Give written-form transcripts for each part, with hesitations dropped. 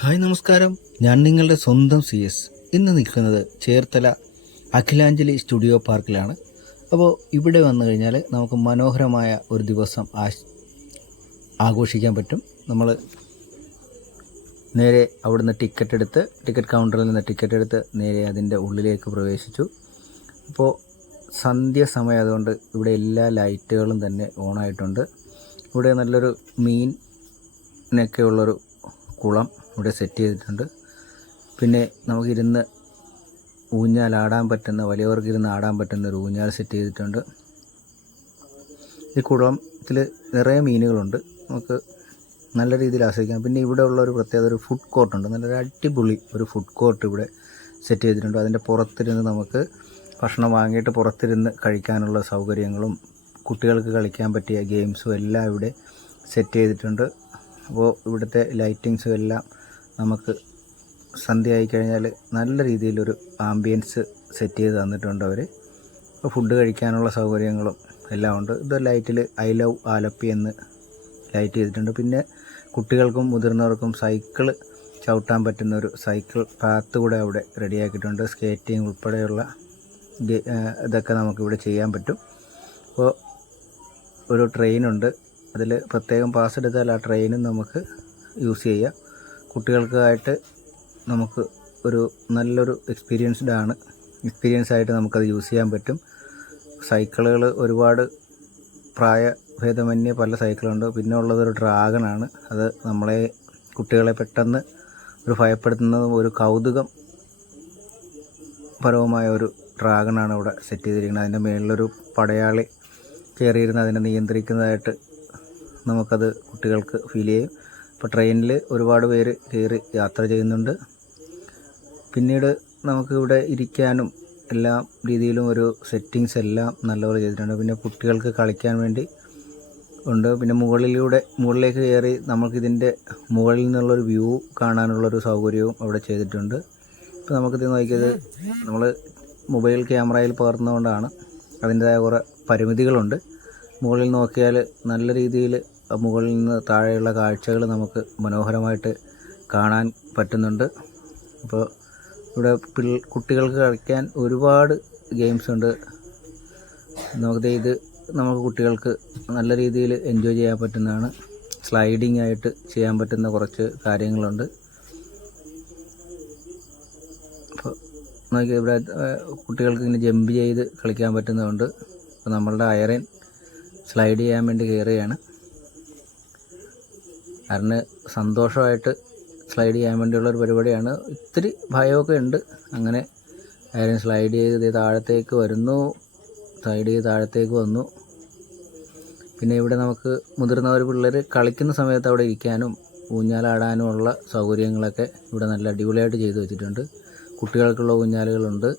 Hi നമസ്കാരം, ഞാൻ നിങ്ങളുടെ സ്വന്തം CS. ഇന്ന് നിൽക്കുന്നത് ചേർത്തല അഖിലാഞ്ജലി സ്റ്റുഡിയോ പാർക്കിലാണ്. അപ്പോൾ ഇവിടെ വന്നു കഴിഞ്ഞാൽ നമുക്ക് മനോഹരമായ ഒരു ദിവസം ആഘോഷിക്കാൻ പറ്റും. നമ്മൾ നേരെ അവിടുന്ന് ടിക്കറ്റ് കൗണ്ടറിൽ നിന്ന് ടിക്കറ്റ് എടുത്ത് നേരെ അതിൻ്റെ ഉള്ളിലേക്ക് പ്രവേശിച്ചു. അപ്പോൾ സന്ധ്യ സമയമായതുകൊണ്ട് ഇവിടെ എല്ലാ ലൈറ്റുകളും തന്നെ ഓണായിട്ടുണ്ട്. ഇവിടെ നല്ലൊരു മീനൊക്കെ ഉള്ളൊരു കുളം ഇവിടെ സെറ്റ് ചെയ്തിട്ടുണ്ട്. പിന്നെ നമുക്കിരുന്ന് ഊഞ്ഞാലാടാൻ പറ്റുന്ന, വലിയവർക്ക് ഇരുന്ന് ആടാൻ പറ്റുന്ന ഒരു ഊഞ്ഞാൽ സെറ്റ് ചെയ്തിട്ടുണ്ട്. ഈ കുളത്തിൽ നിറയെ മീനുകളുണ്ട്, നമുക്ക് നല്ല രീതിയിൽ ആസ്വദിക്കാം. പിന്നെ ഇവിടെ ഉള്ള ഒരു പ്രത്യേകത, ഒരു ഫുഡ് കോർട്ടുണ്ട്, നല്ലൊരു അടിപൊളി ഒരു ഫുഡ് കോർട്ട് ഇവിടെ സെറ്റ് ചെയ്തിട്ടുണ്ട്. അതിൻ്റെ പുറത്തിരുന്ന് നമുക്ക് ഭക്ഷണം വാങ്ങിയിട്ട് പുറത്തിരുന്ന് കഴിക്കാനുള്ള സൗകര്യങ്ങളും കുട്ടികൾക്ക് കളിക്കാൻ പറ്റിയ ഗെയിംസും എല്ലാം ഇവിടെ സെറ്റ് ചെയ്തിട്ടുണ്ട്. അപ്പോൾ ഇവിടുത്തെ ലൈറ്റിങ്സും എല്ലാം നമുക്ക് സന്ധ്യ ആയിക്കഴിഞ്ഞാൽ നല്ല രീതിയിലൊരു ആംബിയൻസ് സെറ്റ് ചെയ്ത് തന്നിട്ടുണ്ട് അവർ. അപ്പോൾ ഫുഡ് കഴിക്കാനുള്ള സൗകര്യങ്ങളും എല്ലാം ഉണ്ട്. ഇത് ലൈറ്റിൽ ഐ ലവ് ആലപ്പി എന്ന് ലൈറ്റ് ചെയ്തിട്ടുണ്ട്. പിന്നെ കുട്ടികൾക്കും മുതിർന്നവർക്കും സൈക്കിൾ ചവിട്ടാൻ പറ്റുന്ന ഒരു സൈക്കിൾ പാത്ത് കൂടെ അവിടെ റെഡിയാക്കിയിട്ടുണ്ട്. സ്കേറ്റിംഗ് ഉൾപ്പെടെയുള്ള ഇതൊക്കെ നമുക്കിവിടെ ചെയ്യാൻ പറ്റും. അപ്പോൾ ഒരു ട്രെയിനുണ്ട്, അതിൽ പ്രത്യേകം പാസ് എടുത്താൽ ആ ട്രെയിനും നമുക്ക് യൂസ് ചെയ്യാം. കുട്ടികൾക്കായിട്ട് നമുക്ക് ഒരു നല്ലൊരു എക്സ്പീരിയൻസ് ആയിട്ട് നമുക്കത് യൂസ് ചെയ്യാൻ പറ്റും. സൈക്കിളുകൾ ഒരുപാട് പ്രായഭേദമന്യേ പല സൈക്കിളുണ്ട്. പിന്നെ ഉള്ളതൊരു ഡ്രാഗണാണ്. അത് കുട്ടികളെ പെട്ടെന്ന് ഒരു ഭയപ്പെടുത്തുന്നതും ഒരു കൗതുകം പരവുമായ ഒരു ഡ്രാഗണാണ് ഇവിടെ സെറ്റ് ചെയ്തിരിക്കുന്നത്. അതിൻ്റെ മേളിലൊരു പടയാളി കയറിയിരുന്ന് അതിനെ നിയന്ത്രിക്കുന്നതായിട്ട് നമുക്കത് കുട്ടികൾക്ക് ഫീൽ ചെയ്യും. ഇപ്പോൾ ട്രെയിനിൽ ഒരുപാട് പേര് കയറി യാത്ര ചെയ്യുന്നുണ്ട്. പിന്നീട് നമുക്ക് ഇവിടെ ഇരിക്കാനും എല്ലാ രീതിയിലും ഒരു സെറ്റിങ്സ് എല്ലാം നല്ലപോലെ ചെയ്തിട്ടുണ്ട്. പിന്നെ കുട്ടികൾക്ക് കളിക്കാൻ വേണ്ടി ഉണ്ട്. പിന്നെ മുകളിലേക്ക് കയറി നമുക്കിതിൻ്റെ മുകളിൽ നിന്നുള്ളൊരു വ്യൂ കാണാനുള്ളൊരു സൗകര്യവും അവിടെ ചെയ്തിട്ടുണ്ട്. ഇപ്പോൾ നമുക്കിത് നോക്കിയത് നമ്മൾ മൊബൈൽ ക്യാമറയിൽ പകർന്നുകൊണ്ടാണ്, അതിൻ്റേതായ കുറേ പരിമിതികളുണ്ട്. മുകളിൽ നോക്കിയാൽ നല്ല രീതിയിൽ മുകളിൽ നിന്ന് താഴെയുള്ള കാഴ്ചകൾ നമുക്ക് മനോഹരമായിട്ട് കാണാൻ പറ്റുന്നുണ്ട്. അപ്പോൾ ഇവിടെ കുട്ടികൾക്ക് കളിക്കാൻ ഒരുപാട് ഗെയിംസ് ഉണ്ട്. നമുക്ക് കുട്ടികൾക്ക് നല്ല രീതിയിൽ എൻജോയ് ചെയ്യാൻ പറ്റുന്നതാണ്. സ്ലൈഡിങ് ആയിട്ട് ചെയ്യാൻ പറ്റുന്ന കുറച്ച് കാര്യങ്ങളുണ്ട്. അപ്പോൾ നോക്കിയാൽ ഇവിടെ കുട്ടികൾക്ക് ഇങ്ങനെ ജമ്പ് ചെയ്ത് കളിക്കാൻ പറ്റുന്നതുണ്ട്. അപ്പോൾ നമ്മളുടെ അയറൻ സ്ലൈഡ് ചെയ്യാൻ വേണ്ടി കയറുകയാണ്. കാരണം സന്തോഷമായിട്ട് സ്ലൈഡ് ചെയ്യാൻ വേണ്ടിയുള്ളൊരു പരിപാടിയാണ്. ഇത്തിരി ഭയമൊക്കെ ഉണ്ട്. അങ്ങനെ അയറൻ സ്ലൈഡ് ചെയ്ത് താഴത്തേക്ക് വന്നു. പിന്നെ ഇവിടെ നമുക്ക് മുതിർന്നവർ പിള്ളേർ കളിക്കുന്ന സമയത്ത് അവിടെ ഇരിക്കാനും ഊഞ്ഞാലാടാനും ഉള്ള സൗകര്യങ്ങളൊക്കെ ഇവിടെ നല്ല അടിപൊളിയായിട്ട് ചെയ്തു വെച്ചിട്ടുണ്ട്. കുട്ടികൾക്കുള്ള ഊഞ്ഞാലുകളുണ്ട്,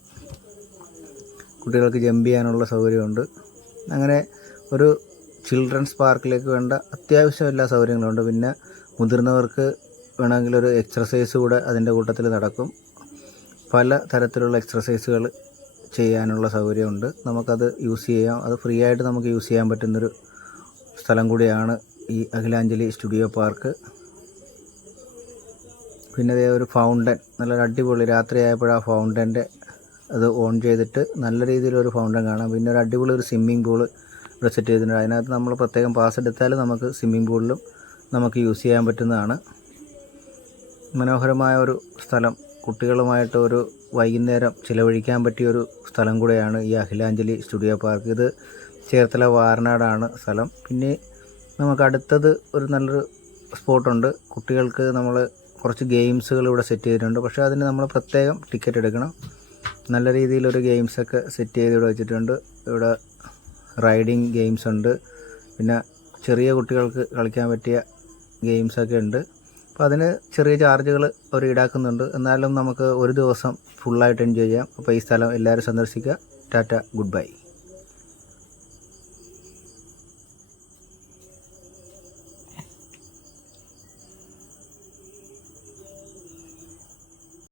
കുട്ടികൾക്ക് ജമ്പ് ചെയ്യാനുള്ള സൗകര്യമുണ്ട്. അങ്ങനെ ഒരു ചിൽഡ്രൻസ് പാർക്കിലേക്ക് വേണ്ട അത്യാവശ്യം എല്ലാ സൗകര്യങ്ങളുണ്ട്. പിന്നെ മുതിർന്നവർക്ക് വേണമെങ്കിൽ ഒരു എക്സർസൈസ് കൂടെ അതിൻ്റെ കൂട്ടത്തിൽ നടക്കും. പല തരത്തിലുള്ള എക്സർസൈസുകൾ ചെയ്യാനുള്ള സൗകര്യമുണ്ട്. നമുക്കത് യൂസ് ചെയ്യാം. അത് ഫ്രീ ആയിട്ട് നമുക്ക് യൂസ് ചെയ്യാൻ പറ്റുന്നൊരു സ്ഥലം കൂടിയാണ് ഈ അഖിലാഞ്ജലി സ്റ്റുഡിയോ പാർക്ക്. പിന്നെ അതേ ഒരു ഫൗണ്ടൻ, നല്ലൊരു അടിപൊളി, രാത്രിയായപ്പോൾ ആ ഫൗണ്ടൻ്റെ അത് ഓൺ ചെയ്തിട്ട് നല്ല രീതിയിലൊരു ഫൗണ്ടൻ കാണാം. പിന്നെ ഒരു അടിപൊളി ഒരു സ്വിമ്മിംഗ് പൂള് ഇവിടെ സെറ്റ് ചെയ്തിട്ടുണ്ട്. അതിനകത്ത് നമ്മൾ പ്രത്യേകം പാസ് എടുത്താൽ നമുക്ക് സ്വിമ്മിംഗ് പൂളിലും നമുക്ക് യൂസ് ചെയ്യാൻ പറ്റുന്നതാണ്. മനോഹരമായ ഒരു സ്ഥലം, കുട്ടികളുമായിട്ട് ഒരു വൈകുന്നേരം ചിലവഴിക്കാൻ പറ്റിയൊരു സ്ഥലം കൂടെയാണ് ഈ അഖിലാഞ്ജലി സ്റ്റുഡിയോ പാർക്ക്. ഇത് ചേർത്തല വാരനാടാണ് സ്ഥലം. പിന്നെ നമുക്ക് അടുത്തത് ഒരു നല്ലൊരു സ്പോട്ടുണ്ട്. കുട്ടികൾക്ക് നമ്മൾ കുറച്ച് ഗെയിംസുകൾ ഇവിടെ സെറ്റ് ചെയ്തിട്ടുണ്ട്. പക്ഷേ അതിന് നമ്മൾ പ്രത്യേകം ടിക്കറ്റ് എടുക്കണം. നല്ല രീതിയിലൊരു ഗെയിംസൊക്കെ സെറ്റ് ചെയ്ത് ഇവിടെ വെച്ചിട്ടുണ്ട്. ഇവിടെ റൈഡിങ് ഗെയിംസ് ഉണ്ട്. പിന്നെ ചെറിയ കുട്ടികൾക്ക് കളിക്കാൻ പറ്റിയ ഗെയിംസൊക്കെ ഉണ്ട്. അപ്പോൾ അതിന് ചെറിയ ചാർജുകൾ അവർ ഈടാക്കുന്നുണ്ട്. എന്നാലും നമുക്ക് ഒരു ദിവസം ഫുള്ളായിട്ട് എൻജോയ് ചെയ്യാം. അപ്പോൾ ഈ സ്ഥലം എല്ലാവരും സന്ദർശിക്കുക. Tata, good bye.